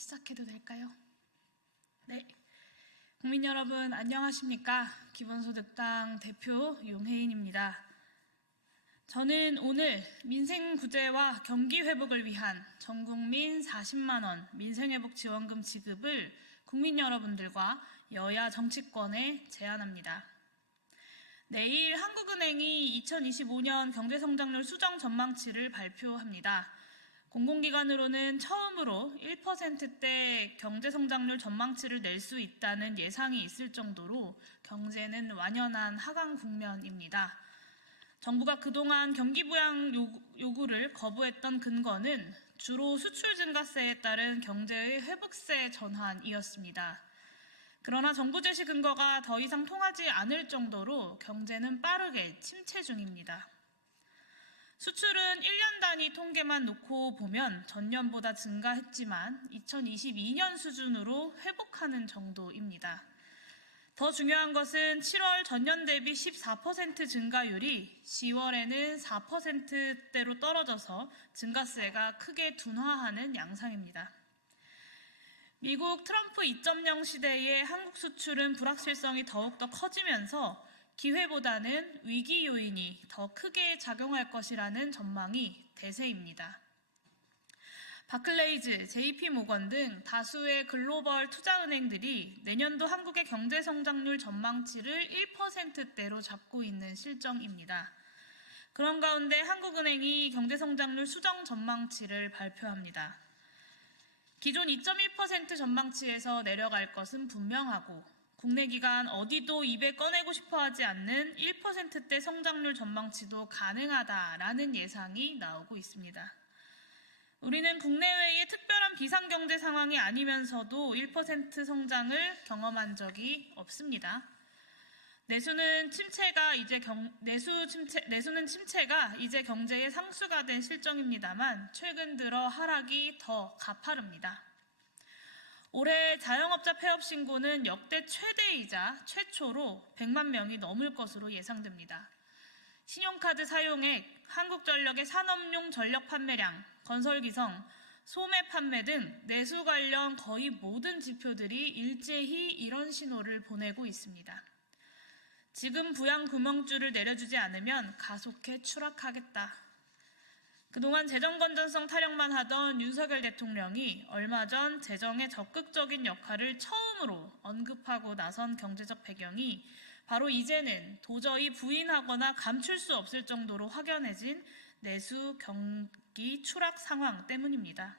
시작해도 될까요? 네. 국민 여러분, 안녕하십니까? 기본소득당 대표 용혜인입니다. 저는 오늘 민생구제와 경기회복을 위한 전국민 40만 원 민생회복지원금 지급을 국민 여러분들과 여야 정치권에 제안합니다. 내일 한국은행이 2025년 경제성장률 수정 전망치를 발표합니다. 공공기관으로는 처음으로 1%대 경제성장률 전망치를 낼 수 있다는 예상이 있을 정도로 경제는 완연한 하강 국면입니다. 정부가 그동안 경기 부양 요구를 거부했던 근거는 주로 수출 증가세에 따른 경제의 회복세 전환이었습니다. 그러나 정부 제시 근거가 더 이상 통하지 않을 정도로 경제는 빠르게 침체 중입니다. 수출은 1년 단위 통계만 놓고 보면 전년보다 증가했지만 2022년 수준으로 회복하는 정도입니다. 더 중요한 것은 7월 전년 대비 14% 증가율이 10월에는 4%대로 떨어져서 증가세가 크게 둔화하는 양상입니다. 미국 트럼프 2.0 시대의 한국 수출은 불확실성이 더욱더 커지면서 기회보다는 위기 요인이 더 크게 작용할 것이라는 전망이 대세입니다. 바클레이즈, JP모건 등 다수의 글로벌 투자은행들이 내년도 한국의 경제성장률 전망치를 1%대로 잡고 있는 실정입니다. 그런 가운데 한국은행이 경제성장률 수정 전망치를 발표합니다. 기존 2.1% 전망치에서 내려갈 것은 분명하고 국내 기관 어디도 입에 꺼내고 싶어하지 않는 1%대 성장률 전망치도 가능하다라는 예상이 나오고 있습니다. 우리는 국내외의 특별한 비상경제 상황이 아니면서도 1% 성장을 경험한 적이 없습니다. 내수는 침체가 이제 경제의 상수가 된 실정입니다만 최근 들어 하락이 더 가파릅니다. 올해 자영업자 폐업 신고는 역대 최대이자 최초로 100만 명이 넘을 것으로 예상됩니다. 신용카드 사용액, 한국전력의 산업용 전력 판매량, 건설기성, 소매 판매 등 내수 관련 거의 모든 지표들이 일제히 이런 신호를 보내고 있습니다. 지금 부양 구멍줄을 내려주지 않으면 가속해 추락하겠다. 그동안 재정 건전성 타령만 하던 윤석열 대통령이 얼마 전 재정의 적극적인 역할을 처음으로 언급하고 나선 경제적 배경이 바로 이제는 도저히 부인하거나 감출 수 없을 정도로 확연해진 내수 경기 추락 상황 때문입니다.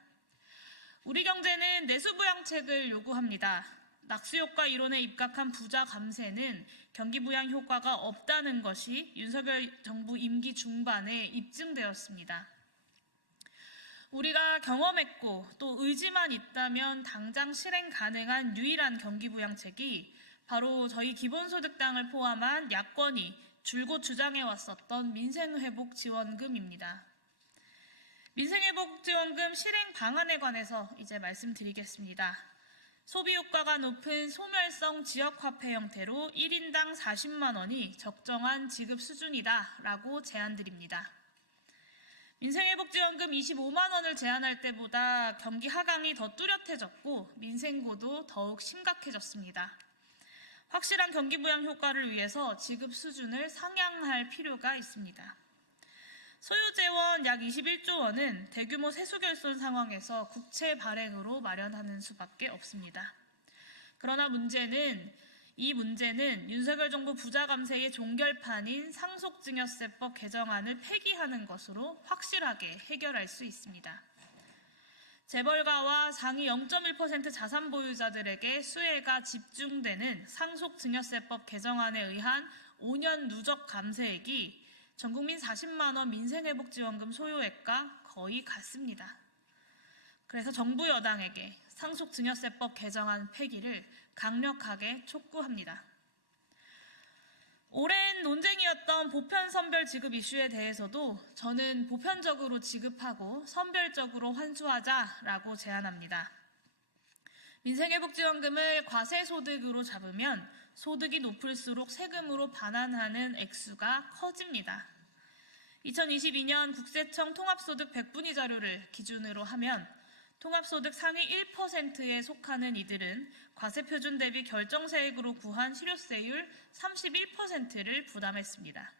우리 경제는 내수 부양책을 요구합니다. 낙수효과 이론에 입각한 부자 감세는 경기 부양 효과가 없다는 것이 윤석열 정부 임기 중반에 입증되었습니다. 우리가 경험했고 또 의지만 있다면 당장 실행 가능한 유일한 경기 부양책이 바로 저희 기본소득당을 포함한 야권이 줄곧 주장해 왔었던 민생회복지원금입니다. 민생회복지원금 실행 방안에 관해서 이제 말씀드리겠습니다. 소비효과가 높은 소멸성 지역화폐 형태로 1인당 40만 원이 적정한 지급 수준이다라고 제안드립니다. 민생회복지원금 25만 원을 제안할 때보다 경기 하강이 더 뚜렷해졌고 민생고도 더욱 심각해졌습니다. 확실한 경기 부양 효과를 위해서 지급 수준을 상향할 필요가 있습니다. 소요재원 약 21조 원은 대규모 세수결손 상황에서 국채 발행으로 마련하는 수밖에 없습니다. 그러나 이 문제는 윤석열 정부 부자 감세의 종결판인 상속증여세법 개정안을 폐기하는 것으로 확실하게 해결할 수 있습니다. 재벌가와 상위 0.1% 자산 보유자들에게 수혜가 집중되는 상속증여세법 개정안에 의한 5년 누적 감세액이 전국민 40만 원 민생회복지원금 소요액과 거의 같습니다. 그래서 정부 여당에게 상속증여세법 개정안 폐기를 강력하게 촉구합니다. 오랜 논쟁이었던 보편 선별 지급 이슈에 대해서도 저는 보편적으로 지급하고 선별적으로 환수하자라고 제안합니다. 민생회복지원금을 과세소득으로 잡으면 소득이 높을수록 세금으로 반환하는 액수가 커집니다. 2022년 국세청 통합소득 백분위 자료를 기준으로 하면 통합소득 상위 1%에 속하는 이들은 과세표준 대비 결정세액으로 구한 실효세율 31%를 부담했습니다.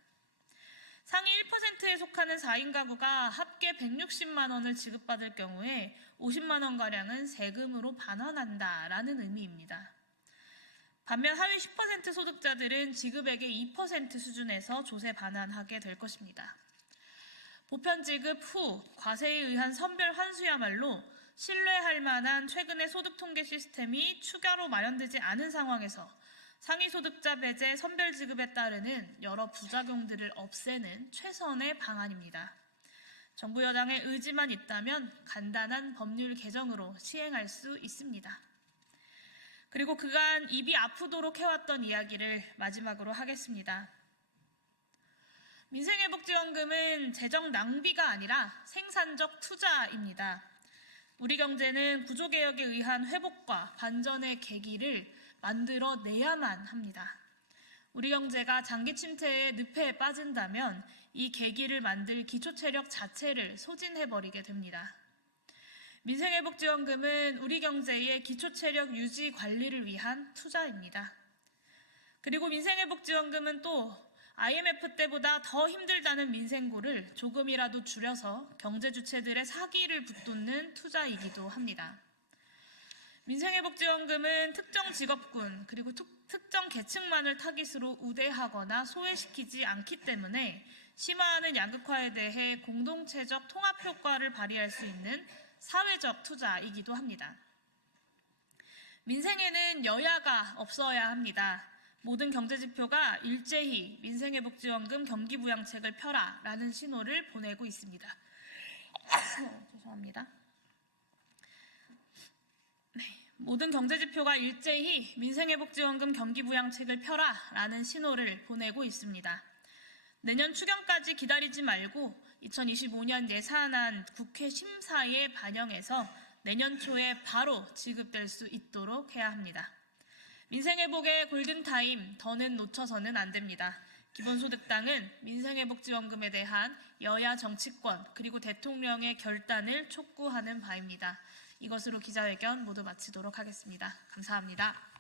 상위 1%에 속하는 4인 가구가 합계 160만 원을 지급받을 경우에 50만 원가량은 세금으로 반환한다라는 의미입니다. 반면 하위 10% 소득자들은 지급액의 2% 수준에서 조세 반환하게 될 것입니다. 보편 지급 후 과세에 의한 선별 환수야말로 신뢰할 만한 최근의 소득 통계 시스템이 추가로 마련되지 않은 상황에서 상위 소득자 배제 선별 지급에 따르는 여러 부작용들을 없애는 최선의 방안입니다. 정부 여당의 의지만 있다면 간단한 법률 개정으로 시행할 수 있습니다. 그리고 그간 입이 아프도록 해왔던 이야기를 마지막으로 하겠습니다. 민생회복지원금은 재정 낭비가 아니라 생산적 투자입니다. 우리 경제는 구조개혁에 의한 회복과 반전의 계기를 만들어내야만 합니다. 우리 경제가 장기 침체의 늪에 빠진다면 이 계기를 만들 기초체력 자체를 소진해버리게 됩니다. 민생회복지원금은 우리 경제의 기초체력 유지 관리를 위한 투자입니다. 그리고 민생회복지원금은 또 IMF 때보다 더 힘들다는 민생고를 조금이라도 줄여서 경제주체들의 사기를 붙돋는 투자이기도 합니다. 민생회복지원금은 특정 직업군 그리고 특정 계층만을 타깃으로 우대하거나 소외시키지 않기 때문에 심화하는 양극화에 대해 공동체적 통합 효과를 발휘할 수 있는 사회적 투자이기도 합니다. 민생에는 여야가 없어야 합니다. 모든 경제지표가 일제히 민생회복지원금 경기부양책을 펴라라는 신호를 보내고 있습니다. 죄송합니다. 모든 경제지표가 일제히 민생회복지원금 경기부양책을 펴라라는 신호를 보내고 있습니다. 내년 추경까지 기다리지 말고 2025년 예산안 국회 심사에 반영해서 내년 초에 바로 지급될 수 있도록 해야 합니다. 민생회복의 골든타임 더는 놓쳐서는 안 됩니다. 기본소득당은 민생회복지원금에 대한 여야 정치권 그리고 대통령의 결단을 촉구하는 바입니다. 이것으로 기자회견 모두 마치도록 하겠습니다. 감사합니다.